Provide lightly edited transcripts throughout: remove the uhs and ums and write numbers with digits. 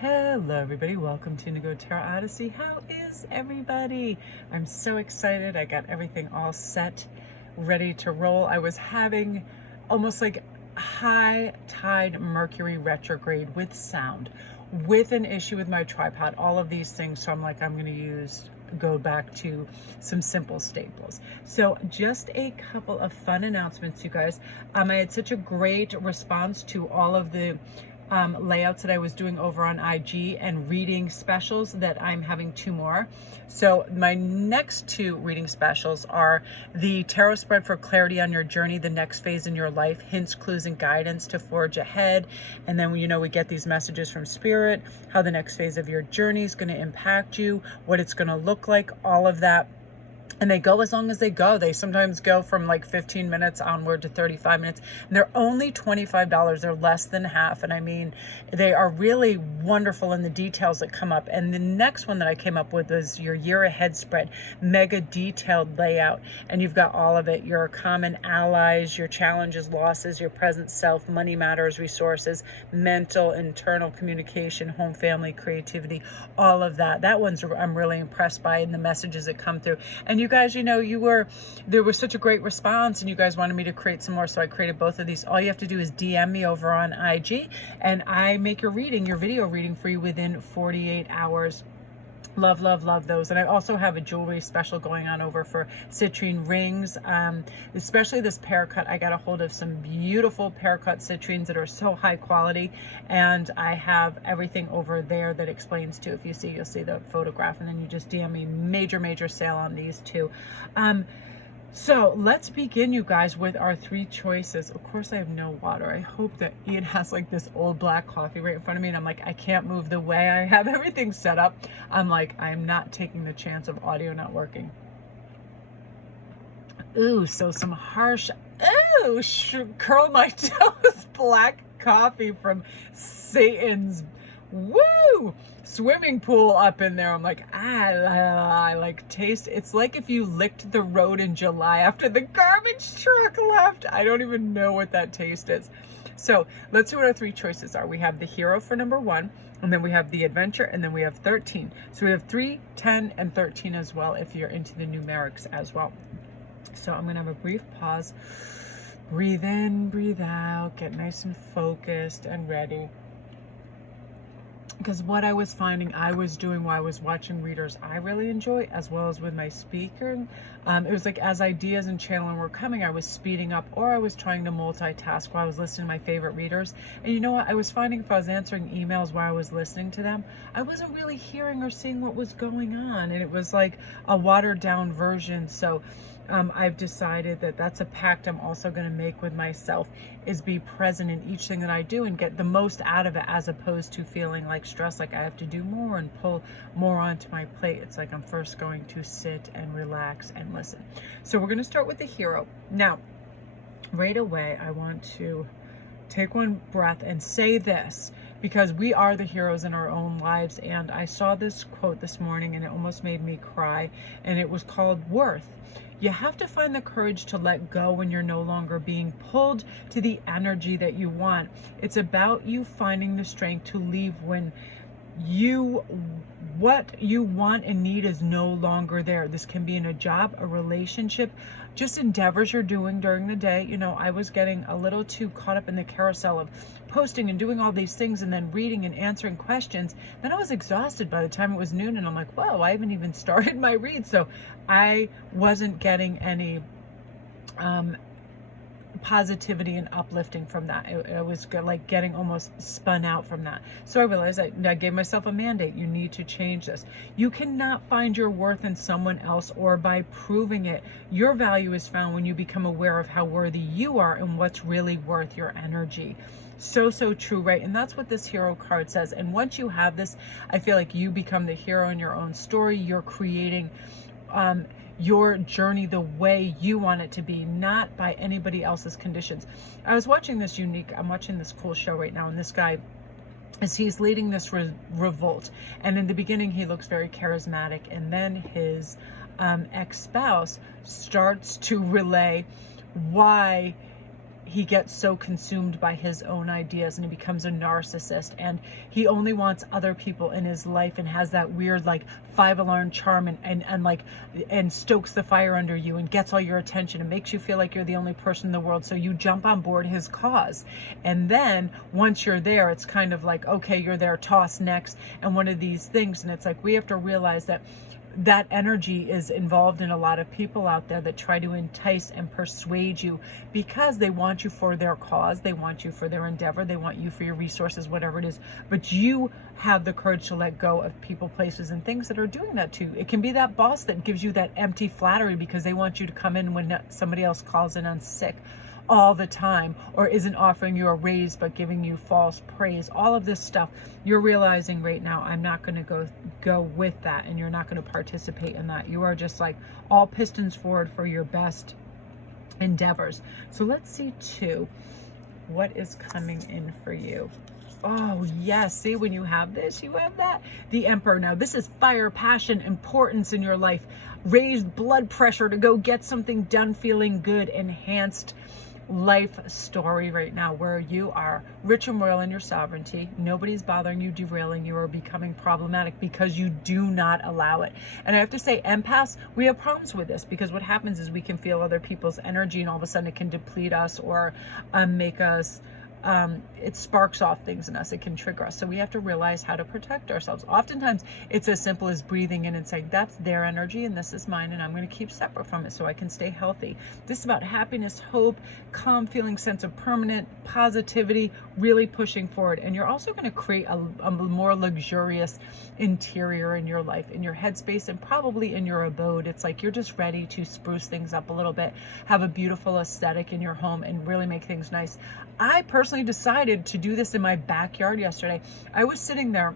Hello everybody, welcome to Instantgo Tarot Odyssey. How is everybody? I'm so excited. I got everything all set, ready to roll. I was having almost like high tide Mercury retrograde with sound, with an issue with my tripod, all of these things. So I'm like, I'm going to go back to some simple staples. So just a couple of fun announcements, you guys. I had such a great response to all of the layouts that I was doing over on IG and reading specials that I'm having 2 more. So my next 2 reading specials are the tarot spread for clarity on your journey, the next phase in your life, hints, clues, and guidance to forge ahead. And then, we get these messages from spirit, how the next phase of your journey is going to impact you, what it's going to look like, all of that. And they go as long as they go. They sometimes go from like 15 minutes onward to 35 minutes. And they're only $25. They're less than half. And I mean, they are really wonderful in the details that come up. And the next one that I came up with was your year ahead spread, mega detailed layout. And you've got all of it, your common allies, your challenges, losses, your present self, money matters, resources, mental, internal communication, home, family, creativity, all of that. That one's I'm really impressed by, and the messages that come through. And you guys, there was such a great response, and you guys wanted me to create some more, so I created both of these. All you have to do is DM me over on IG, and I make your video reading for you within 48 hours. Love, love, love those. And I also have a jewelry special going on over for citrine rings, especially this paracut. I got a hold of some beautiful paracut citrines that are so high quality, and I have everything over there that explains too. If you see, you'll see the photograph, and then you just DM me. Major sale on these too. So let's begin, you guys, with our 3 choices. Of course, I have no water. I hope that Ian has like this old black coffee right in front of me, and I'm like, I can't move the way I have everything set up. I'm like, I'm not taking the chance of audio not working. Ooh, so some harsh, curl my toes, black coffee from Satan's swimming pool up in there. I'm like, I like taste. It's like if you licked the road in July after the garbage truck left. I don't even know what that taste is. So let's see what our 3 choices are. We have the hero for number 1, and then we have the adventure, and then we have 13. So we have 3, 10, and 13 as well, if you're into the numerics as well. So I'm gonna have a brief pause. Breathe in, breathe out, get nice and focused and ready. Because what I was finding I was doing while I was watching readers I really enjoy, as well as with my speaker, it was like as ideas and channeling were coming, I was speeding up, or I was trying to multitask while I was listening to my favorite readers. And you know what? I was finding if I was answering emails while I was listening to them, I wasn't really hearing or seeing what was going on. And it was like a watered down version. So I've decided that that's a pact I'm also going to make with myself, is be present in each thing that I do and get the most out of it, as opposed to feeling like stress, like I have to do more and pull more onto my plate. It's like I'm first going to sit and relax and listen. So we're going to start with the hero. Now, right away, I want to take one breath and say this, because we are the heroes in our own lives. And I saw this quote this morning and it almost made me cry, and it was called Worth. You have to find the courage to let go when you're no longer being pulled to the energy that you want. It's about you finding the strength to leave when what you want and need is no longer there. This can be in a job, a relationship, just endeavors you're doing during the day. I was getting a little too caught up in the carousel of posting and doing all these things and then reading and answering questions. Then I was exhausted by the time it was noon, and I'm like, whoa, I haven't even started my read. So I wasn't getting any positivity and uplifting from that. It was like getting almost spun out from that. So I realized I gave myself a mandate. You need to change this. You cannot find your worth in someone else or by proving it. Your value is found when you become aware of how worthy you are and what's really worth your energy. So true, right? And that's what this hero card says. And once you have this, I feel like you become the hero in your own story. You're creating your journey the way you want it to be, not by anybody else's conditions. I'm watching this cool show right now, and this guy, as he's leading this revolt, and in the beginning he looks very charismatic, and then his ex-spouse starts to relay why he gets so consumed by his own ideas and he becomes a narcissist, and he only wants other people in his life and has that weird like 5 alarm charm and stokes the fire under you and gets all your attention and makes you feel like you're the only person in the world, so you jump on board his cause. And then once you're there, it's kind of like, okay, you're there, toss next, and one of these things. And it's like, we have to realize that that energy is involved in a lot of people out there that try to entice and persuade you because they want you for their cause, they want you for their endeavor, they want you for your resources, whatever it is. But you have the courage to let go of people, places, and things that are doing that to you. It can be that boss that gives you that empty flattery because they want you to come in when somebody else calls in on sick all the time, or isn't offering you a raise but giving you false praise. All of this stuff you're realizing right now, I'm not going to go with that, and you're not going to participate in that. You are just like all pistons forward for your best endeavors. So let's see too, what is coming in for you. Oh yes, see, when you have this, you have that. The Emperor. Now this is fire, passion, importance in your life, raised blood pressure to go get something done, feeling good, enhanced life story right now, where you are rich and royal in your sovereignty. Nobody's bothering you, derailing you, or becoming problematic because you do not allow it. And I have to say, empaths, we have problems with this because what happens is we can feel other people's energy and all of a sudden it can deplete us or make us it sparks off things in us. It can trigger us. So we have to realize how to protect ourselves. Oftentimes it's as simple as breathing in and saying, that's their energy and this is mine, and I'm going to keep separate from it so I can stay healthy. This is about happiness, hope, calm feeling, sense of permanent positivity, really pushing forward. And you're also going to create a more luxurious interior in your life, in your headspace, and probably in your abode. It's like you're just ready to spruce things up a little bit, have a beautiful aesthetic in your home, and really make things nice. I personally decided to do this in my backyard yesterday. I was sitting there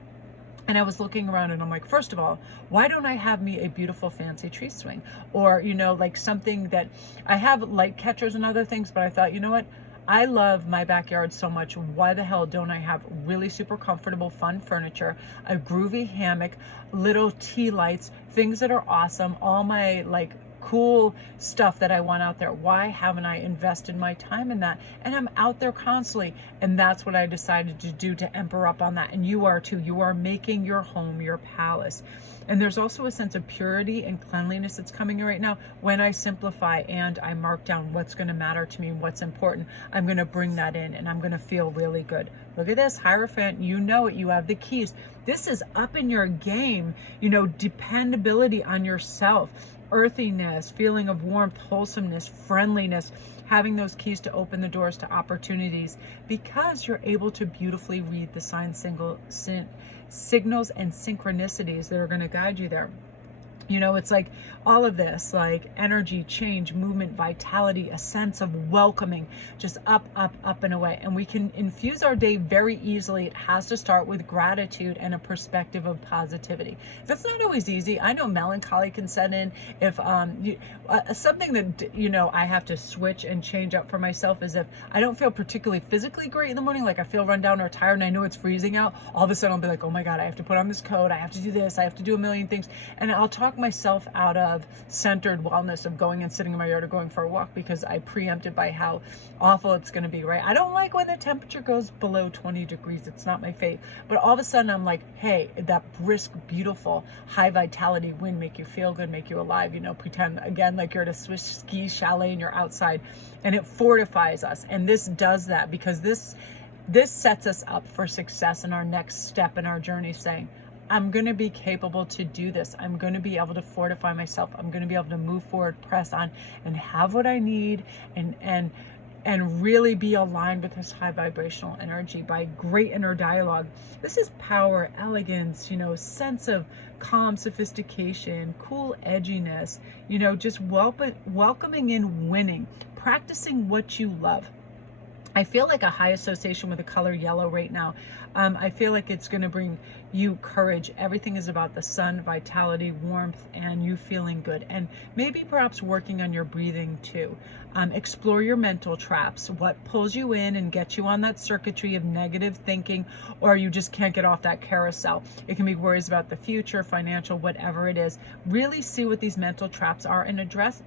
and I was looking around and I'm like, first of all, why don't I have me a beautiful fancy tree swing? Or, like something that I have light catchers and other things, but I thought, you know what? I love my backyard so much. Why the hell don't I have really super comfortable, fun furniture, a groovy hammock, little tea lights, things that are awesome, all my cool stuff that I want out there. Why haven't I invested my time in that? And I'm out there constantly. And that's what I decided to do, to emperor up on that. And you are too. You are making your home your palace. And there's also a sense of purity and cleanliness that's coming in right now. When I simplify and I mark down what's going to matter to me and what's important, I'm going to bring that in and I'm going to feel really good. Look at this, Hierophant. You know it. You have the keys. This is up in your game. Dependability on yourself, earthiness, feeling of warmth, wholesomeness, friendliness, having those keys to open the doors to opportunities because you're able to beautifully read the signals and synchronicities that are going to guide you there. It's like all of this, like energy, change, movement, vitality, a sense of welcoming, just up, up, up and away. And we can infuse our day very easily. It has to start with gratitude and a perspective of positivity. That's not always easy. I know melancholy can set in. If something that, I have to switch and change up for myself is if I don't feel particularly physically great in the morning, like I feel run down or tired and I know it's freezing out, all of a sudden I'll be like, oh my God, I have to put on this coat. I have to do this. I have to do a million things. And I'll talk myself out of centered wellness of going and sitting in my yard or going for a walk because I preempted by how awful it's going to be, right? I don't like when the temperature goes below 20 degrees. It's not my fave. But all of a sudden I'm like, hey, that brisk, beautiful, high vitality wind make you feel good, make you alive, pretend again like you're at a Swiss ski chalet and you're outside, and it fortifies us. And this does that because this sets us up for success in our next step in our journey, saying, I'm going to be capable to do this. I'm going to be able to fortify myself. I'm going to be able to move forward, press on, and have what I need and really be aligned with this high vibrational energy by great inner dialogue. This is power, elegance, sense of calm sophistication, cool edginess, just welcoming in winning, practicing what you love. I feel like a high association with the color yellow right now. I feel like it's going to bring you courage. Everything is about the sun, vitality, warmth, and you feeling good. And maybe perhaps working on your breathing too. Explore your mental traps. What pulls you in and gets you on that circuitry of negative thinking, or you just can't get off that carousel. It can be worries about the future, financial, whatever it is. Really see what these mental traps are and address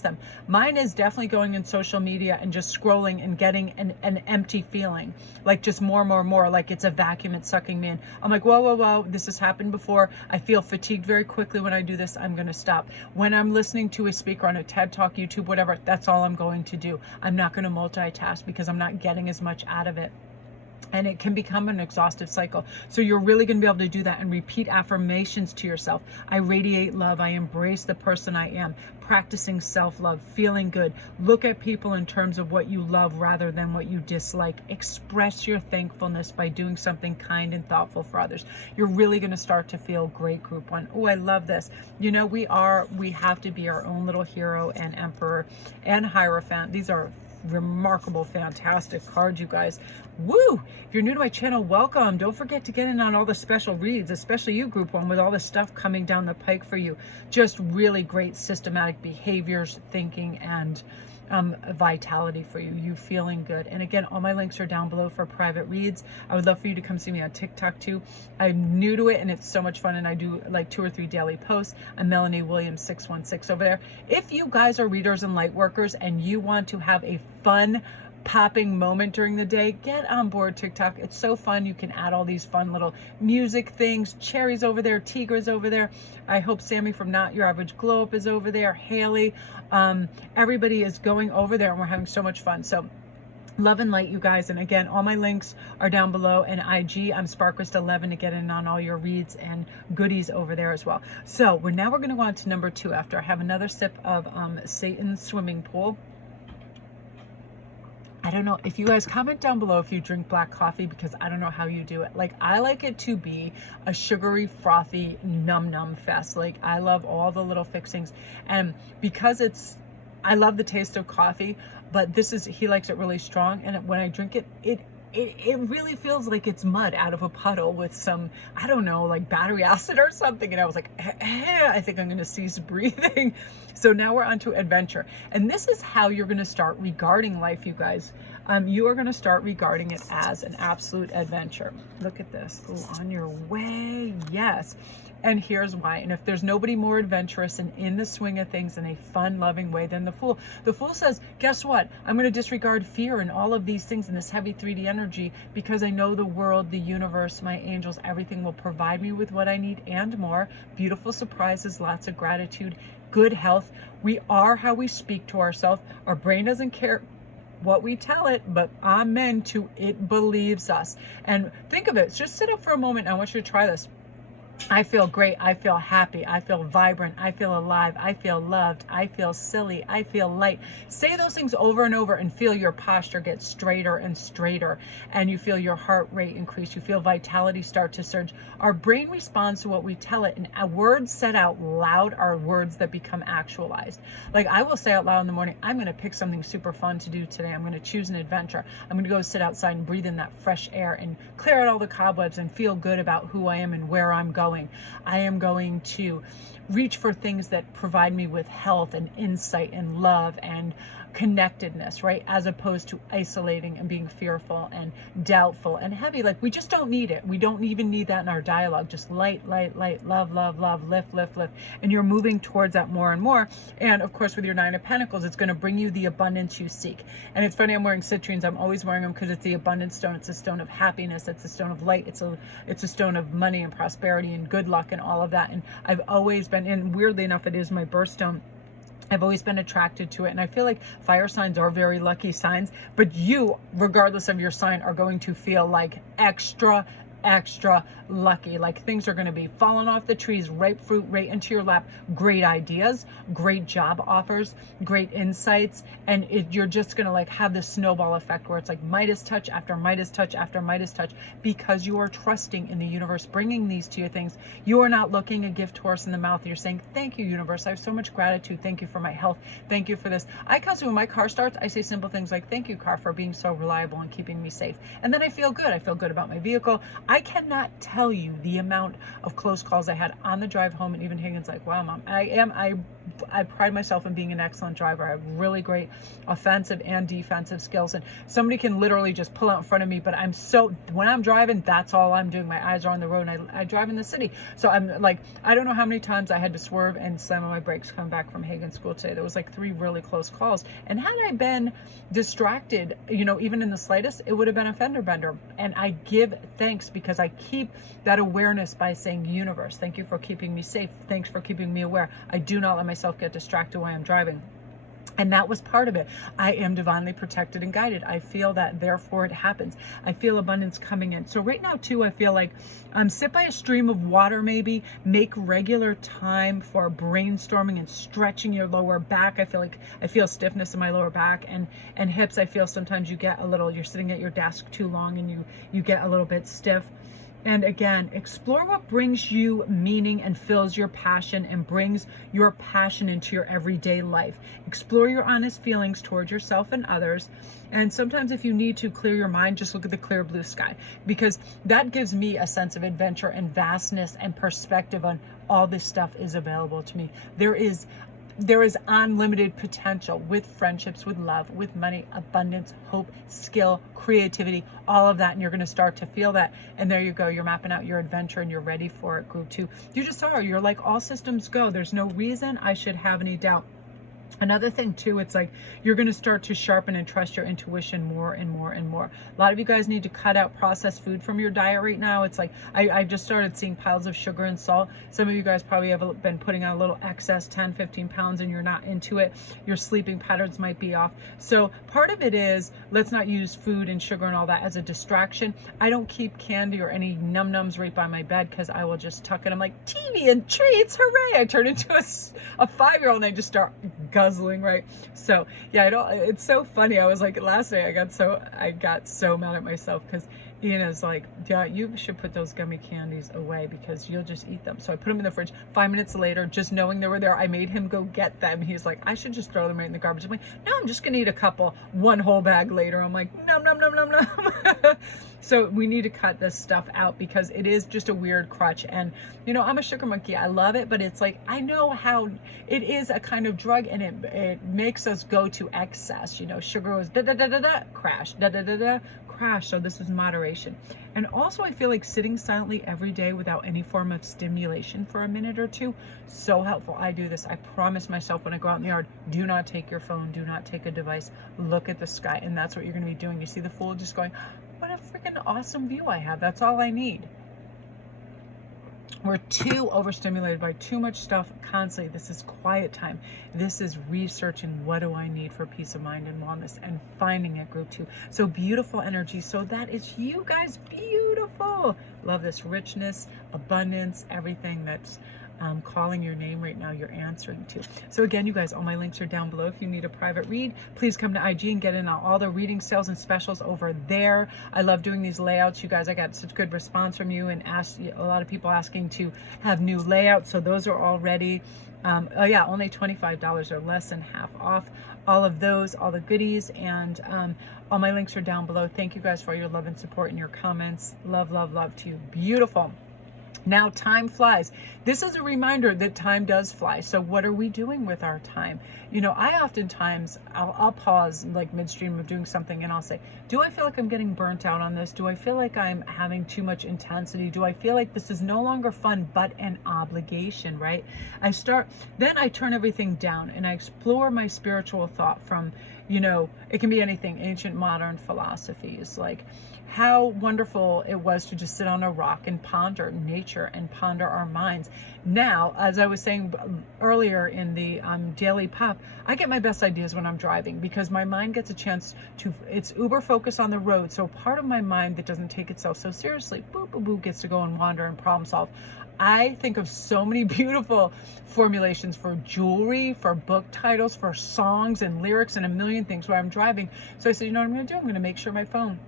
them. Mine is definitely going in social media and just scrolling and getting an empty feeling, like just more, like it's a vacuum, it's sucking me in. I'm like, whoa, this has happened before. I feel fatigued very quickly when I do this. I'm going to stop. When I'm listening to a speaker on a TED Talk, YouTube, whatever, that's all I'm going to do. I'm not going to multitask because I'm not getting as much out of it. And it can become an exhaustive cycle. So you're really going to be able to do that and repeat affirmations to yourself. I radiate love. I embrace the person I am. Practicing self-love, feeling good. Look at people in terms of what you love rather than what you dislike. Express your thankfulness by doing something kind and thoughtful for others. You're really going to start to feel great, group one. Oh, I love this. You know, we have to be our own little hero and emperor and hierophant. These are remarkable, fantastic cards, you guys. Woo! If you're new to my channel, welcome. Don't forget to get in on all the special reads, especially you, group one, with all the stuff coming down the pike for you. Just really great systematic behaviors, thinking, and vitality for you. You feeling good. And again, all my links are down below for private reads. I would love for you to come see me on TikTok too. I'm new to it and it's so much fun, and I do like 2 or 3 daily posts. I'm Melanie Williams 616 over there. If you guys are readers and light workers and you want to have a fun popping moment during the day, get on board TikTok. It's so fun. You can add all these fun little music things. Cherry's over there, Tigra's over there. I hope Sammy from Not Your Average Glow Up is over there, Haley. Everybody is going over there and we're having so much fun. So love and light, you guys. And again, all my links are down below, and IG, I'm SparKrist 11 to get in on all your reads and goodies over there as well. So we're going to go on to number 2 after I have another sip of Satan's swimming pool. I don't know if you guys comment down below if you drink black coffee, because I don't know how you do it. Like, I like it to be a sugary, frothy, num fest. Like, I love all the little fixings, and because I love the taste of coffee, but he likes it really strong, and when I drink it, it really feels like it's mud out of a puddle with some, I don't know, like battery acid or something. And I was like, I think I'm going to cease breathing. So now we're on to adventure. And this is how you're going to start regarding life, you guys. You are going to start regarding it as an absolute adventure. Look at this. Ooh, on your way. Yes. And here's why. And if there's nobody more adventurous and in the swing of things in a fun, loving way than the Fool. The Fool says, guess what? I'm going to disregard fear and all of these things in this heavy 3D energy, because I know the world, the universe, my angels, everything will provide me with what I need and more. Beautiful surprises, lots of gratitude, good health. We are how we speak to ourselves. Our brain doesn't care what we tell it, but amen to it believes us. And think of it. Just sit up for a moment. I want you to try this. I feel great. I feel happy. I feel vibrant. I feel alive. I feel loved. I feel silly. I feel light. Say those things over and over and feel your posture get straighter and straighter, and you feel your heart rate increase. You feel vitality start to surge. Our brain responds to what we tell it, and words said out loud are words that become actualized. Like, I will say out loud in the morning, I'm going to pick something super fun to do today. I'm going to choose an adventure. I'm going to go sit outside and breathe in that fresh air and clear out all the cobwebs and feel good about who I am and where I'm going. I am going to reach for things that provide me with health and insight and love and connectedness, right? As opposed to isolating and being fearful and doubtful and heavy. Like, we just don't need it. We don't even need that in our dialogue. Just light, light, light, love, love, love, lift, lift, lift. And you're moving towards that more and more. And of course, with your 9 of Pentacles, it's going to bring you the abundance you seek. And it's funny, I'm wearing citrines. I'm always wearing them because it's the abundance stone. It's a stone of happiness. It's a stone of light. It's a stone of money and prosperity and good luck and all of that. And I've always been, and weirdly enough, it is my birthstone. I've always been attracted to it. And I feel like fire signs are very lucky signs, but you, regardless of your sign, are going to feel like extra extra lucky. Like things are going to be falling off the trees, ripe fruit right into your lap. Great ideas, great job offers, great insights. And you're just going to like have this snowball effect where it's like Midas touch after Midas touch after Midas touch, because you are trusting in the universe bringing these to you things. You are not looking a gift horse in the mouth. You're saying, thank you, universe. I have so much gratitude. Thank you for my health. Thank you for this. I constantly, when my car starts, I say simple things like, thank you, car, for being so reliable and keeping me safe. And then I feel good. I feel good about my vehicle. I cannot tell you the amount of close calls I had on the drive home, and even Higgins like, wow, mom, I pride myself in being an excellent driver. I have really great offensive and defensive skills, and somebody can literally just pull out in front of me, but when I'm driving, that's all I'm doing. My eyes are on the road, and I drive in the city. So I'm like, I don't know how many times I had to swerve and slam on my brakes coming back from Hagen school today. There was like 3 really close calls, and had I been distracted, even in the slightest, it would have been a fender bender. And I give thanks because I keep that awareness by saying, universe, thank you for keeping me safe. Thanks for keeping me aware. I do not let myself get distracted while I'm driving. And that was part of it. I am divinely protected and guided. I feel that, therefore it happens. I feel abundance coming in. So right now too, I feel like sit by a stream of water, maybe make regular time for brainstorming and stretching your lower back. I feel stiffness in my lower back and hips. I feel sometimes you get a little, you're sitting at your desk too long and you get a little bit stiff. And again, explore what brings you meaning and fills your passion and brings your passion into your everyday life. Explore your honest feelings towards yourself and others. And sometimes if you need to clear your mind, just look at the clear blue sky, because that gives me a sense of adventure and vastness and perspective on all this stuff is available to me. There is unlimited potential with friendships, with love, with money, abundance, hope, skill, creativity, all of that. And you're going to start to feel that. And there you go. You're mapping out your adventure and you're ready for it. Group 2. You just are. You're like, all systems go. There's no reason I should have any doubt. Another thing too, it's like you're going to start to sharpen and trust your intuition more and more and more. A lot of you guys need to cut out processed food from your diet right now. It's like I just started seeing piles of sugar and salt. Some of you guys probably have been putting on a little excess 10-15 pounds and you're not into it. Your sleeping patterns might be off. So part of it is, let's not use food and sugar and all that as a distraction. I don't keep candy or any num-nums right by my bed because I will just tuck it. I'm like, TV and treats, hooray! I turn into a 5-year-old and I just start guzzling, right? So yeah, it's so funny. I was like, last night I got so mad at myself because Ian like, yeah, you should put those gummy candies away because you'll just eat them. So I put them in the fridge. 5 minutes later, just knowing they were there, I made him go get them. He's like, I should just throw them right in the garbage. I'm like, no, I'm just gonna eat a couple. 1 whole bag later, I'm like, nom nom nom nom nom. So we need to cut this stuff out because it is just a weird crutch. And I'm a sugar monkey. I love it, but it's like, I know how it is a kind of drug, and it makes us go to excess. Sugar goes da da da da da, crash, da da da da, crash. So this is moderation. And also I feel like sitting silently every day without any form of stimulation for a minute or two, so helpful. I do this. I promise myself when I go out in the yard, do not take your phone, do not take a device, look at the sky. And that's what you're going to be doing. You see the fool just going, what a freaking awesome view I have. That's all I need. We're too overstimulated by too much stuff constantly. This is quiet time. This is researching, what do I need for peace of mind and wellness, and finding it, group 2. So beautiful energy. So that is you guys. Beautiful. Love this richness, abundance, everything that's calling your name right now, you're answering to. So again, you guys, all my links are down below. If you need a private read, please come to IG and get in on all the reading sales and specials over there. I love doing these layouts. You guys, I got such good response from you, and asked a lot of people asking to have new layouts. So those are all ready. Oh yeah, only $25 or less than half off. All of those, all the goodies, and all my links are down below. Thank you guys for your love and support and your comments. Love, love, love to you. Beautiful. Now, time flies. This is a reminder that time does fly. So what are we doing with our time? I oftentimes, I'll pause like midstream of doing something and I'll say, do I feel like I'm getting burnt out on this? Do I feel like I'm having too much intensity? Do I feel like this is no longer fun, but an obligation, right? Then I turn everything down and I explore my spiritual thought from, You know, it can be anything, ancient, modern philosophies, like how wonderful it was to just sit on a rock and ponder nature and ponder our minds. Now, as I was saying earlier in the daily pop, I get my best ideas when I'm driving because my mind gets a chance to, it's uber focused on the road. So part of my mind that doesn't take itself so seriously, boo, boo, boo, gets to go and wander and problem solve. I think of so many beautiful formulations for jewelry, for book titles, for songs and lyrics and a million things while I'm driving. So I said, you know what I'm going to do? I'm going to make sure my phone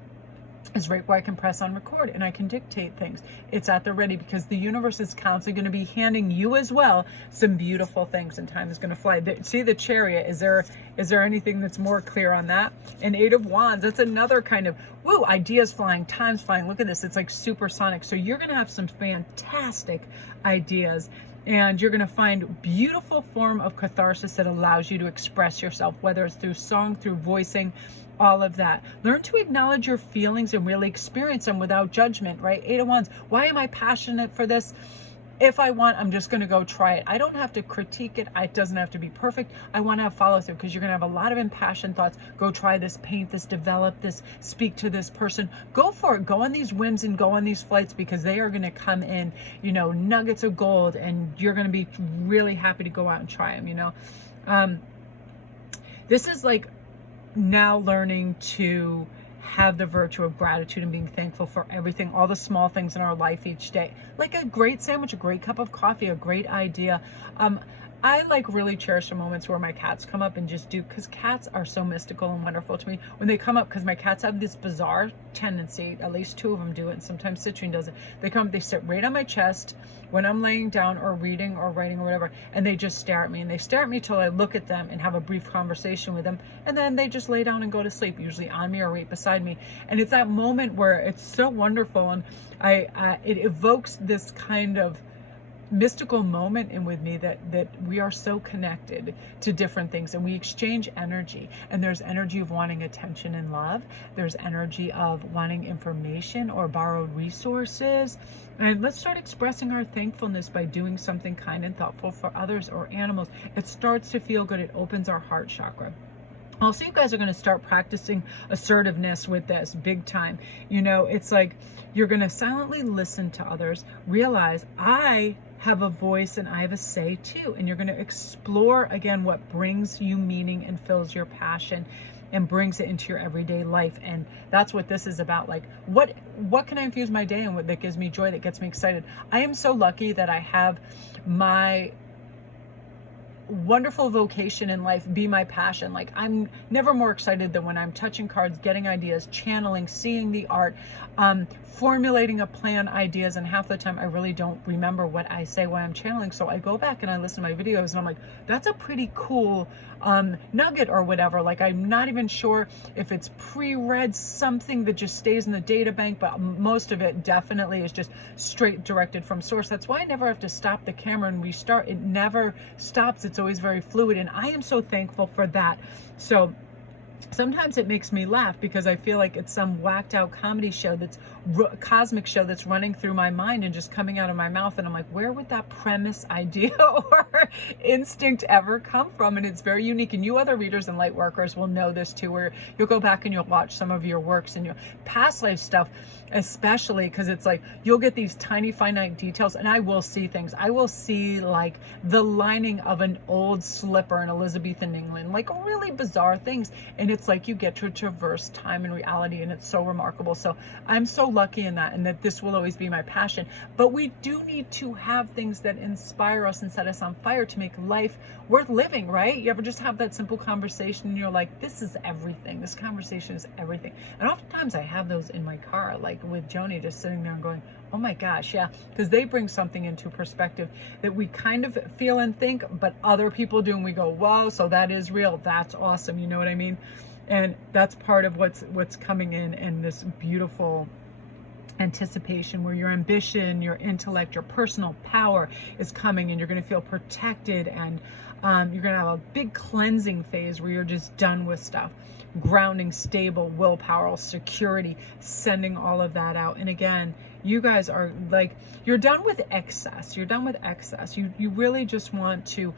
is right where I can press on record and I can dictate things. It's at the ready because the universe is constantly going to be handing you as well some beautiful things, and time is going to fly. See the Chariot? Is there anything that's more clear on that? And Eight of Wands, that's another kind of, woo, ideas flying, time's flying. Look at this. It's like supersonic. So you're going to have some fantastic ideas. And you're going to find beautiful form of catharsis that allows you to express yourself, whether it's through song, through voicing, all of that. Learn to acknowledge your feelings and really experience them without judgment, right? Eight of Wands. Why am I passionate for this? If I want, I'm just going to go try it. I don't have to critique it. It doesn't have to be perfect. I want to have follow through because you're going to have a lot of impassioned thoughts. Go try this, paint this, develop this, speak to this person. Go for it. Go on these whims and go on these flights because they are going to come in, you know, nuggets of gold, and you're going to be really happy to go out and try them, you know. This is like now learning to have the virtue of gratitude and being thankful for everything, all the small things in our life each day, like a great sandwich, a great cup of coffee, a great idea. I like really cherish the moments where my cats come up and just do, because cats are so mystical and wonderful to me when they come up, because my cats have this bizarre tendency, at least two of them do it, and sometimes Citrine does it. They come, they sit right on my chest when I'm laying down or reading or writing or whatever, and they just stare at me, and they stare at me till I look at them and have a brief conversation with them, and then they just lay down and go to sleep, usually on me or right beside me. And it's that moment where it's so wonderful, and it evokes this kind of mystical moment in with me that we are so connected to different things, and we exchange energy, and there's energy of wanting attention and love, there's energy of wanting information or borrowed resources, and let's start expressing our thankfulness by doing something kind and thoughtful for others or animals. It starts to feel good. It opens our heart chakra. Also, you guys are going to start practicing assertiveness with this big time. You know, it's like you're going to silently listen to others, realize I have a voice and I have a say too. And you're going to explore again what brings you meaning and fills your passion and brings it into your everyday life. And that's what this is about. Like, what can I infuse my day in with that gives me joy, that gets me excited? I am so lucky that I have my wonderful vocation in life be my passion. Like, I'm never more excited than when I'm touching cards, getting ideas, channeling, seeing the art, formulating a plan, ideas, and half the time I really don't remember what I say when I'm channeling. So I go back and I listen to my videos and I'm like, that's a pretty cool nugget or whatever. Like, I'm not even sure if it's pre-read something that just stays in the data bank, but most of it definitely is just straight directed from source. That's why I never have to stop the camera and restart. It never stops. It's always very fluid, and I am so thankful for that. So sometimes it makes me laugh because I feel like it's some whacked out comedy show that's cosmic show that's running through my mind and just coming out of my mouth, and I'm like, where would that premise, idea, or instinct ever come from? And it's very unique, and you other readers and light workers will know this too, where you'll go back and you'll watch some of your works and your past life stuff, especially because it's like you'll get these tiny finite details, and I will see things. I will see like the lining of an old slipper in Elizabethan England, like really bizarre things, and it's like you get to traverse time and reality, and it's so remarkable. So I'm so lucky in that, and that this will always be my passion. But we do need to have things that inspire us and set us on fire to make life worth living, right? You ever just have that simple conversation and you're like, this is everything, this conversation is everything? And oftentimes I have those in my car, like with Joni, just sitting there and going, oh my gosh, yeah, because they bring something into perspective that we kind of feel and think, but other people do, and we go, whoa, so that is real, that's awesome, you know what I mean? And that's part of what's coming in this beautiful anticipation, where your ambition, your intellect, your personal power is coming, and you're going to feel protected, and you're going to have a big cleansing phase where you're just done with stuff, grounding, stable, willpower, security, sending all of that out. And again, you guys are like, you're done with excess. You're done with excess. You really just want to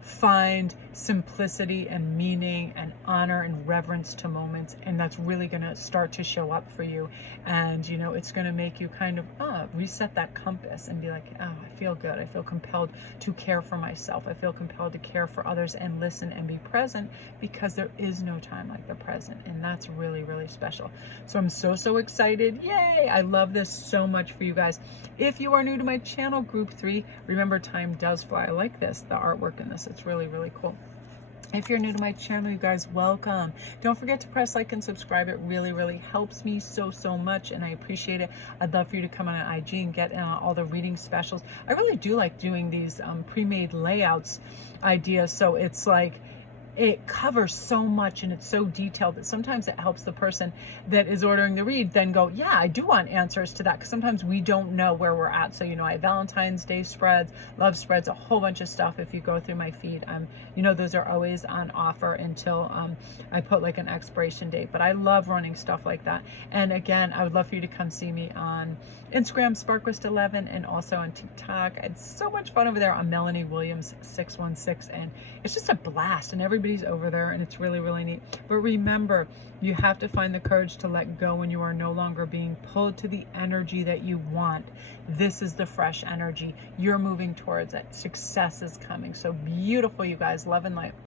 find simplicity and meaning and honor and reverence to moments, and that's really going to start to show up for you. And you know, it's going to make you kind of reset that compass and be like, oh, I feel good, I feel compelled to care for myself, I feel compelled to care for others and listen and be present, because there is no time like the present, and that's really, really special. So I'm so excited. Yay, I love this so much for you guys. If you are new to my channel, group 3, remember, time does fly. I like this, the artwork in this, it's really, really cool. If you're new to my channel, you guys, welcome. Don't forget to press like and subscribe. It really, really helps me so much, and I appreciate it. I'd love for you to come on IG and get all the reading specials. I really do like doing these pre-made layouts ideas, so it's like, it covers so much and it's so detailed that sometimes it helps the person that is ordering the read then go, yeah, I do want answers to that, because sometimes we don't know where we're at. So, you know, I have Valentine's Day spreads, love spreads, a whole bunch of stuff. If you go through my feed, you know, those are always on offer until I put like an expiration date. But I love running stuff like that. And again, I would love for you to come see me on Instagram, SparKrist11, and also on TikTok. It's so much fun over there on Melanie Williams 616, and it's just a blast, and everybody's over there, and it's really, really neat. But remember, you have to find the courage to let go when you are no longer being pulled to the energy that you want. This is the fresh energy. You're moving towards it. Success is coming. So beautiful, you guys. Love and light.